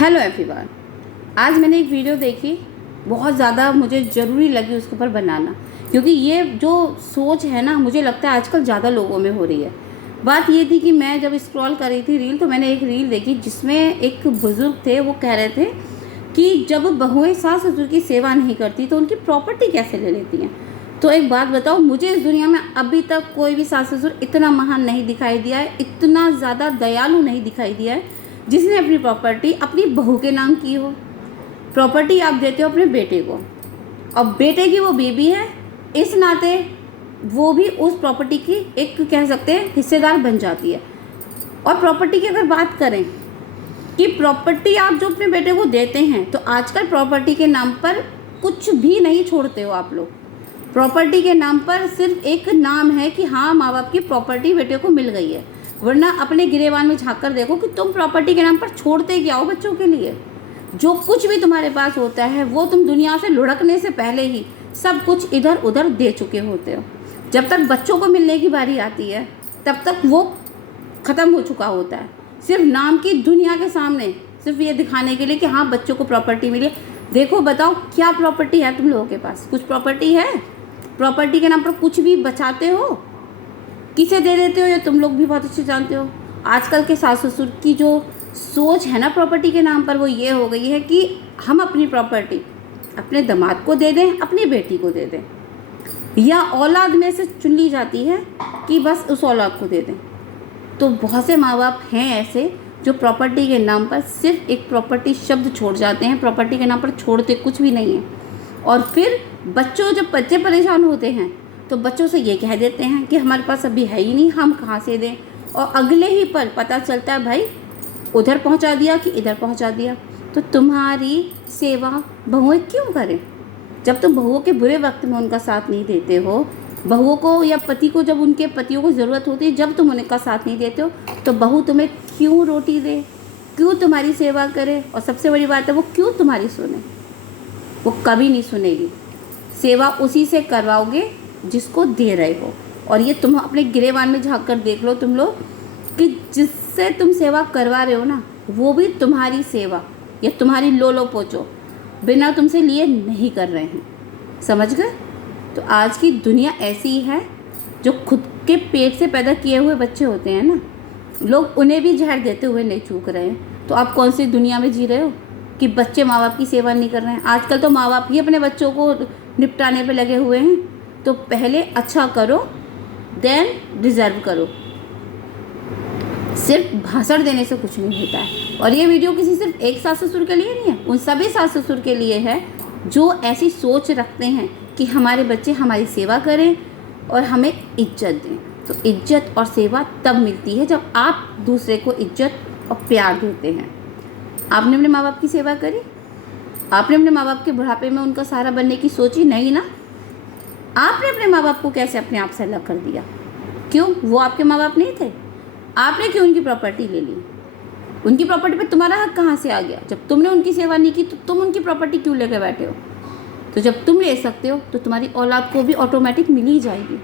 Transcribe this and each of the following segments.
Hello everyone. आज मैंने एक वीडियो देखी, बहुत ज़्यादा मुझे ज़रूरी लगी उसके ऊपर बनाना, क्योंकि ये जो सोच है ना, मुझे लगता है आजकल ज़्यादा लोगों में हो रही है। बात ये थी कि मैं जब स्क्रॉल कर रही थी रील, तो मैंने एक रील देखी जिसमें एक बुज़ुर्ग थे, वो कह रहे थे कि जब बहुएँ सास ससुर की सेवा नहीं करती तो उनकी प्रॉपर्टी कैसे ले लेती हैं। तो एक बात बताओ, मुझे इस दुनिया में अभी तक कोई भी सास ससुर इतना महान नहीं दिखाई दिया है, इतना ज़्यादा दयालु नहीं दिखाई दिया है, जिसने अपनी प्रॉपर्टी अपनी बहू के नाम की हो। प्रॉपर्टी आप देते हो अपने बेटे को, और बेटे की वो बीवी है, इस नाते वो भी उस प्रॉपर्टी की एक कह सकते हैं हिस्सेदार बन जाती है। और प्रॉपर्टी की अगर बात करें कि प्रॉपर्टी आप जो अपने बेटे को देते हैं, तो आजकल प्रॉपर्टी के नाम पर कुछ भी नहीं छोड़ते हो आप लोग। प्रॉपर्टी के नाम पर सिर्फ एक नाम है कि हाँ, माँ बाप की प्रॉपर्टी बेटे को मिल गई है, वरना अपने गिरेबान में झाँक कर देखो कि तुम प्रॉपर्टी के नाम पर छोड़ते क्या हो बच्चों के लिए। जो कुछ भी तुम्हारे पास होता है वो तुम दुनिया से लुढ़कने से पहले ही सब कुछ इधर उधर दे चुके होते हो। जब तक बच्चों को मिलने की बारी आती है तब तक वो ख़त्म हो चुका होता है, सिर्फ नाम की दुनिया के सामने, सिर्फ ये दिखाने के लिए कि हाँ बच्चों को प्रॉपर्टी मिली। देखो बताओ, क्या प्रॉपर्टी है तुम लोगों के पास? कुछ प्रॉपर्टी है? प्रॉपर्टी के नाम पर कुछ भी बचाते हो, किसे दे देते हो, ये तुम लोग भी बहुत अच्छे जानते हो। आजकल के सास ससुर की जो सोच है ना प्रॉपर्टी के नाम पर, वो ये हो गई है कि हम अपनी प्रॉपर्टी अपने दामाद को दे दें, अपनी बेटी को दे दें, या औलाद में से चुन ली जाती है कि बस उस औलाद को दे दें। तो बहुत से माँ बाप हैं ऐसे जो प्रॉपर्टी के नाम पर सिर्फ एक प्रॉपर्टी शब्द छोड़ जाते हैं, प्रॉपर्टी के नाम पर छोड़ते कुछ भी नहीं है। और फिर जब बच्चे परेशान होते हैं तो बच्चों से ये कह देते हैं कि हमारे पास अभी है ही नहीं, हम कहाँ से दें। और अगले ही पल पता चलता है भाई उधर पहुँचा दिया कि इधर पहुँचा दिया। तो तुम्हारी सेवा बहुएँ क्यों करें? जब तुम बहुओं के बुरे वक्त में उनका साथ नहीं देते हो, बहुओं को या पति को जब उनके पतियों को ज़रूरत होती है, जब तुम उनका साथ नहीं देते हो, तो बहू तुम्हें क्यों रोटी दे, क्यों तुम्हारी सेवा करे? और सबसे बड़ी बात है, वो क्यों तुम्हारी सुने? वो कभी नहीं सुनेगी। सेवा उसी से करवाओगे जिसको दे रहे हो। और ये तुम अपने गिरेबान में झाँक कर देख लो तुम लोग कि जिससे तुम सेवा करवा रहे हो ना, वो भी तुम्हारी सेवा या तुम्हारी लो पोचो बिना तुमसे लिए नहीं कर रहे हैं। समझ गए? तो आज की दुनिया ऐसी है, जो खुद के पेट से पैदा किए हुए बच्चे होते हैं ना, लोग उन्हें भी जहर देते हुए नहीं चूक रहे हैं। तो आप कौन सी दुनिया में जी रहे हो कि बच्चे माँ बाप की सेवा नहीं कर रहे हैं? आजकल तो माँ बाप ही अपने बच्चों को निपटाने पे लगे हुए हैं। तो पहले अच्छा करो, देन डिज़र्व करो। सिर्फ भाषण देने से कुछ नहीं होता है। और ये वीडियो किसी सिर्फ एक सास ससुर के लिए नहीं है, उन सभी सास ससुर के लिए है जो ऐसी सोच रखते हैं कि हमारे बच्चे हमारी सेवा करें और हमें इज्जत दें। तो इज्जत और सेवा तब मिलती है जब आप दूसरे को इज्जत और प्यार देते हैं। आपने अपने माँ बाप की सेवा करी? आपने अपने माँ बाप के बुढ़ापे में उनका सहारा बनने की सोची? नहीं ना। आपने अपने माँ बाप को कैसे अपने आप से अलग कर दिया? क्यों? वो आपके माँ बाप नहीं थे? आपने क्यों उनकी प्रॉपर्टी ले ली? उनकी प्रॉपर्टी पे तुम्हारा हक कहाँ से आ गया? जब तुमने उनकी सेवा नहीं की तो तुम उनकी प्रॉपर्टी क्यों लेके बैठे हो? तो जब तुम ले सकते हो तो तुम्हारी औलाद को भी ऑटोमेटिक मिल ही जाएगी।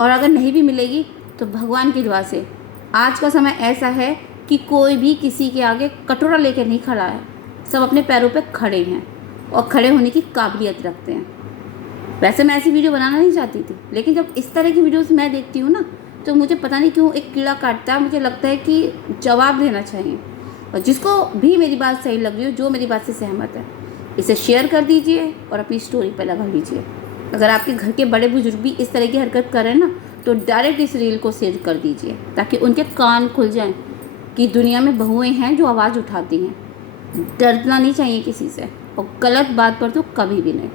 और अगर नहीं भी मिलेगी तो भगवान की दुआ से आज का समय ऐसा है कि कोई भी किसी के आगे कटोरा लेकर नहीं खड़ा है, सब अपने पैरों पे खड़े हैं और खड़े होने की काबिलियत रखते हैं। वैसे मैं ऐसी वीडियो बनाना नहीं चाहती थी, लेकिन जब इस तरह की वीडियोस मैं देखती हूँ ना, तो मुझे पता नहीं क्यों एक कीड़ा काटता है। मुझे लगता है कि जवाब देना चाहिए। और जिसको भी मेरी बात सही लग रही हो, जो मेरी बात से सहमत है, इसे शेयर कर दीजिए और अपनी स्टोरी पर लगा लीजिए। अगर आपके घर के बड़े बुजुर्ग भी इस तरह की हरकत करें ना, तो डायरेक्ट इस रील को शेयर कर दीजिए, ताकि उनके कान खुल जाएँ कि दुनिया में बहुएँ हैं जो आवाज़ उठाती हैं। डरना नहीं चाहिए किसी से, और गलत बात पर तो कभी भी नहीं।